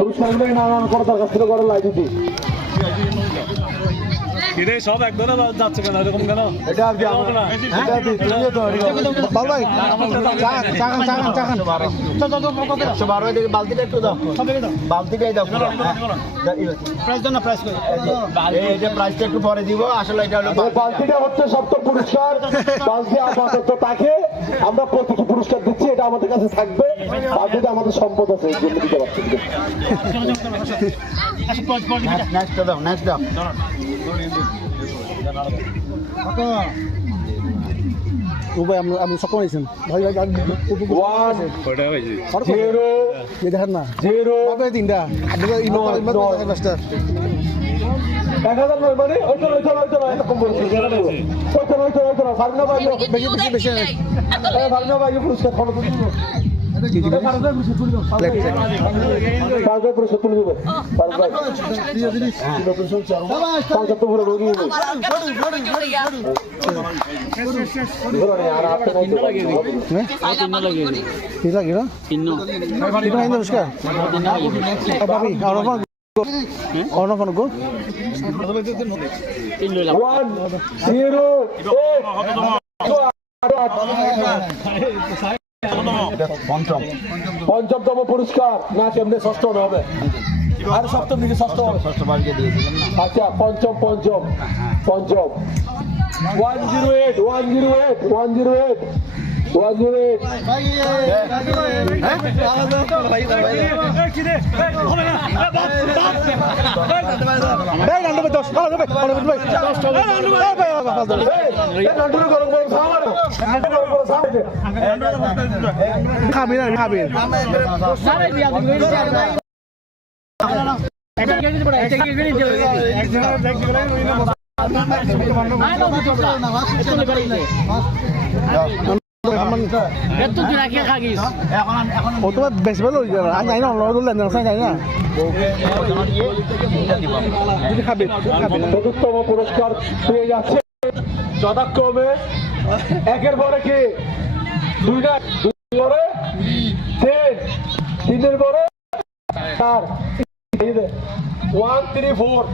পুরস্কারগুলো নানান করে তার কাছ থেকে করে লাই দিতি সব একদম যাচ্ছে কেন এরকম কেন এটা আপনি বালতিটা একটু দাও বালতিটাই দাও প্রাইসটা একটু পরে দিব আসলে এটা হলো বালতিটা হচ্ছে সপ্তম পুরস্কার বালতি আপাতত তাকে আমরা প্রতিটি পুরস্কার দিচ্ছি এটা আমাদের কাছে থাকবে বালতিটা আমাদের সম্পদ আছে এই জন্য দিতে পারছি নেক্সট দাও নেক্সট দাও আপনি সকল আছেন ভাই ভাই 1 0 দেখেন না 0 তিনটা 1000 নয় মানে ওই তো এত কম বলছি ওই তো ফার্মনা ভাই বেশি ফার্মনা ভাই পুরস্কার ফটো তুলবো পঞ্চমতম পুরস্কার না কেমনে ষষ্ঠ হবে আর সপ্তম দিকে ষষ্ঠ হবে আচ্ছা পঞ্চম 108 চতুর্থতম পুরস্কার পেয়ে যাচ্ছে যথাক্রমে একের পরে কি দুইটা পরে তিনের পরে 1 3 4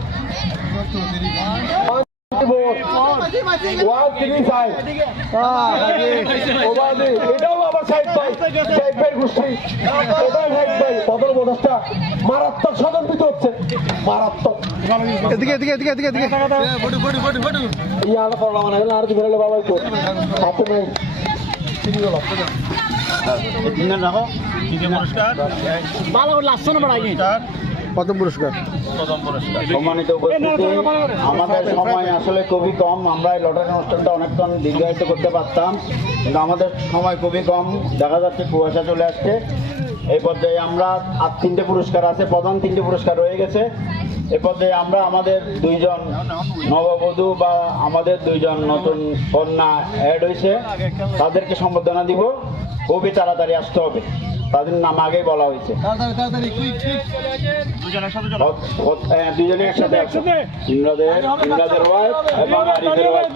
মারাত্মক সদর্পিত হচ্ছে মারাত্মক আর কি বেরোলে বাবা তো হাতে নাই প্রথম পুরস্কার সম্মানিত উপস্থিতি আমাদের সময় আসলে খুবই কম আমরা এই লটারি অনুষ্ঠানটা অনেকক্ষণ দীর্ঘায়িত করতে পারতাম কিন্তু আমাদের সময় খুবই কম দেখা যাচ্ছে কুয়াশা চলে আসছে এই পর্যায়ে আমরা আর 3টে পুরস্কার আছে প্রধান 3টে পুরস্কার রয়ে গেছে এ পর্যায়ে আমরা আমাদের 2 জন নববধূ বা আমাদের 2 জন নতুন কন্যা অ্যাড হয়েছে তাদেরকে সম্বর্ধনা দিব খুবই তাড়াতাড়ি আসতে হবে তাদের নাম আগেই বলা হয়েছে দুজনের একসাথে ইমরাদের ওয়াইফ এবং আরিফের ওয়াইফ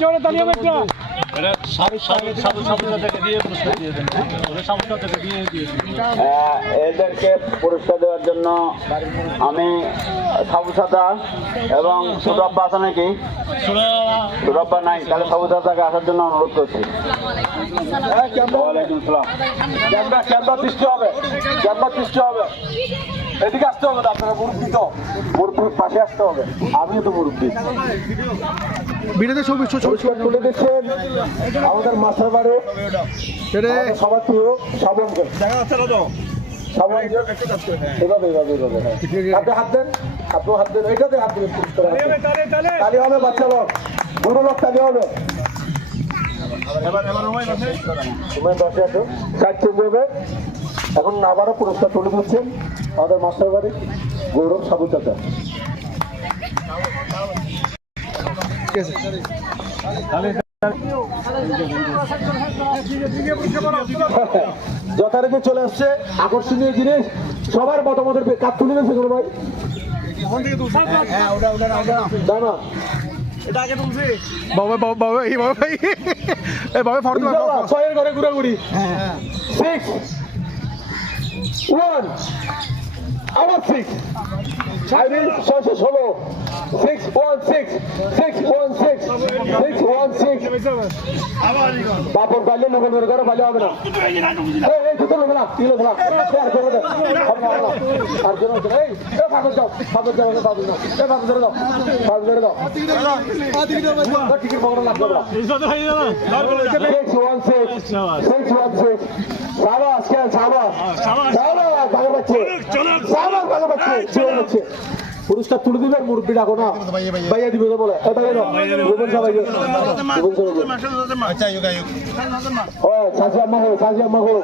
এদেরকে পুরস্কার দেওয়ার জন্য আমি সাবু সাদা এবং সুরব্বা আছে নাকি সুরব্বা নাই তাহলে সাবু সাদাকে আসার জন্য অনুরোধ করছি ওয়ালাইকুম আসসালাম ক্যাম্পা সৃষ্টি হবে এদিকে আসতে হবে আপনারা মুরব্বী তো মুরব্বীর পাশে আসতে হবে আমিও তো মুরব্বী তুলে দিচ্ছেন আমাদের মাস্টার বাড়ি সবার প্রিয় শ্রাবণকে এভাবে আপনি হাত দেন এটাতে হাত দেবেন তালি হবে বাচ্চা লোক বুড়ো লোক তালি হবে এখন আবারও পুরস্কার তুলে দিচ্ছেন আমাদের মাস্টার বাড়ি গৌরব সাবু চাচা যথারীতি চলে আসছে আকর্ষণীয় জিনিস সবার মতামতের কাজ তুলে নিয়েছে কোনো ভাই দাঁড়া ছয়ের ঘরে ঘুরাঘুরি 6 1 আবার 6 616 616 616 616 বাপর পাইলে নগর করে পাইলে হবে না এই দুটো লোক না তিন লোক না আর করে দাও আর জন এই ফাদর যাও ফাদর যাও ফাদর যাও এই ফাদর ধরে দাও ফাদর ধরে দাও টিকিট পকড়া লাগবে না 616 সাবাস কে সাবাস সাবাস ভালো বাচ্চা সাবাস ভালো বাচ্চা চলে যাচ্ছে পুরস্কার তুলে দিবেন মুরব্বী ডাকো না ভাইয়া দিবে তো বলে এটা কেন রুবেন সবাই আচ্ছা ইউগা ইউগ ও সাসি আম্মা কো সাসি আম্মা কো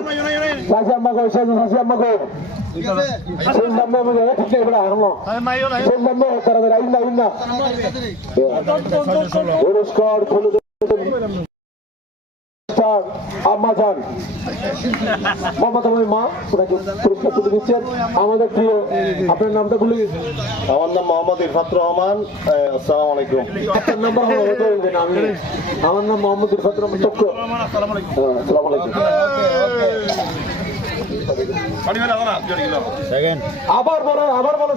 সাসি আম্মা কো সাসি আম্মা কো সেই নাম্বার মধ্যে ঠিক আছে বড় হারলো সেই নাম্বার করে দে আইনা আইনা পুরস্কার তুলে দিবেন আম্মা জান মমতা মা ওনাকে পুরস্কার তুলে দিচ্ছেন আমাদের প্রিয় আপনার নামটা ভুলে গেছি আমার নাম মোহাম্মদ ইরফাত রহমান আসসালামু আলাইকুম আপনার নাম্বার হলো আমি আমার নাম মোহাম্মদ ইরফাত রহমান চক্র আসসালামু আলাইকুম আবার বলো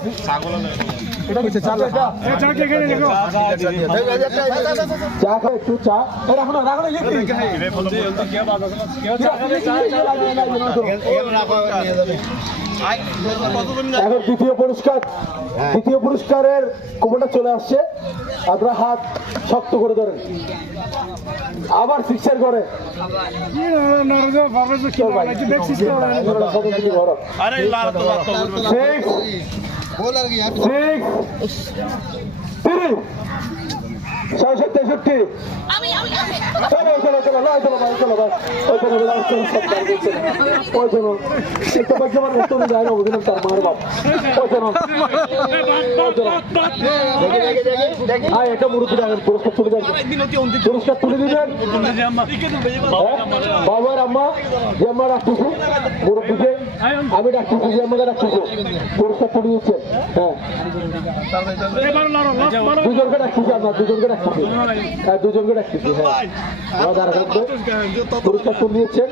এটা কিছু চা চা খাও একটু চা রাখো না এখন দ্বিতীয় পুরস্কারের কুপনটা চলে আসছে আপনারা হাত শক্ত করে ধরেন আবার ফিক্সার করে তেষট্টি এটা মুরুব্বী পুরস্কার তুলে দেন পুরস্কার তুলে দিবেন বাবার আম্মা যে আম্মা ডাকতেছি মুরব্বীকে আমি ডাকতেছি যে আম্মাকে ডাকতেছি পুরস্কার তুলে দিচ্ছে হ্যাঁ দুজনকে ডাকতেছি আপনার দুজনকে ডাকতেছি হ্যাঁ দুজনকে ডাকতেছি হ্যাঁ পুরস্কার তুলে দিচ্ছেন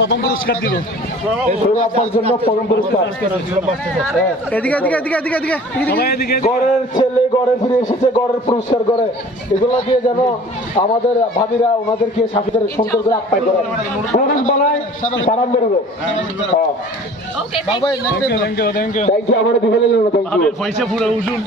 প্রথম পুরস্কার দিব আব্বার জন্য প্রথম পুরস্কার গড়ের ছেলে গড়ে ফিরে এসেছে গড়ের পুরস্কার করে এগুলো দিয়ে যেন আমাদের ভাবিরা ওনাদেরকে সাথীদের সুন্দর করে আপ্যায় করে পুরুষ বানায় সারাম বেরোবে থ্যাংক ইউ আমার দিকে থ্যাংক ইউ পয়সা পুরো উসুন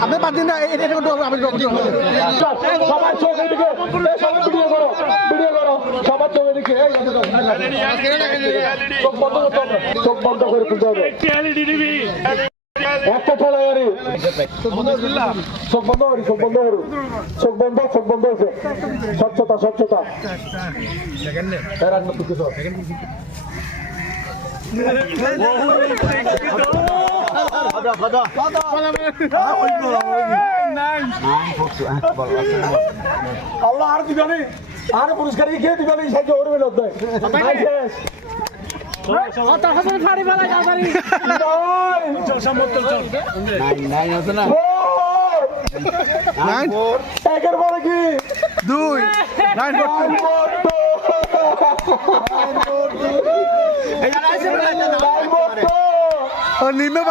আপনি বাদ দিন না সবার চোখের দিকে ভিডিও করো সবার চোখের দিকে চোখ বন্ধ করে তুলতে হবে একটা ঠেলা গাড়ি চোখ বন্ধ হয়েছে স্বচ্ছতা আল্লাহ আর দিবানি আর পুরস্কার খেয়ে দিবানি সাহায্য করবে একের পরে কি 2 নিমে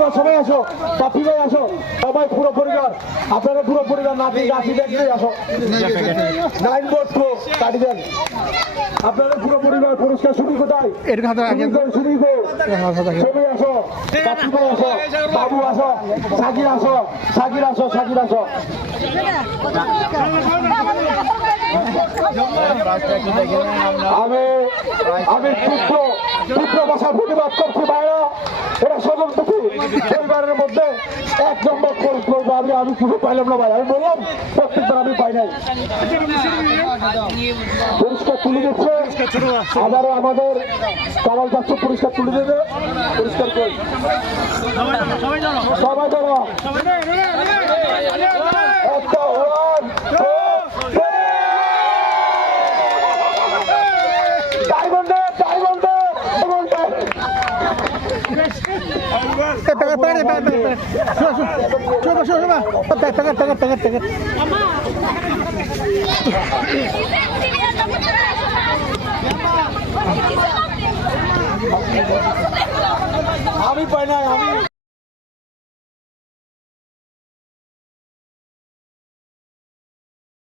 বা সবাই আসো পাপি ভাই আসো সবাই পুরো পরিবার আপনারা পুরো পরিবার নাতি গাছি দেখতে আসো 9 বোর্ড তো কাটি দেন আপনারা পুরো পরিবার পুরস্কার শুরু কোথায় শুরু সবাই আসো পাপি ভাই আসো বাবু আসো সাকির আসো আমি আমি তীব্র ভাষায় প্রতিবাদ করছি ভাইরা, এটা স্বজন পরিবারের মধ্যে 1 নম্বর খরচ করবো। আমি কিছু পাইলাম না ভাই, আমি বললাম প্রত্যেকবার আমি পাই নাই। পরিষ্কার তুলে দিচ্ছে, আবারও আমাদের কামাল যাচ্ছে পরিষ্কার তুলে দেবে, পরিষ্কার করে সবাই ধরো একটা ওয়ান ডায়মন্ডে ডায়মন্ডে ডায়মন্ডে আমি পাই নাই, আমি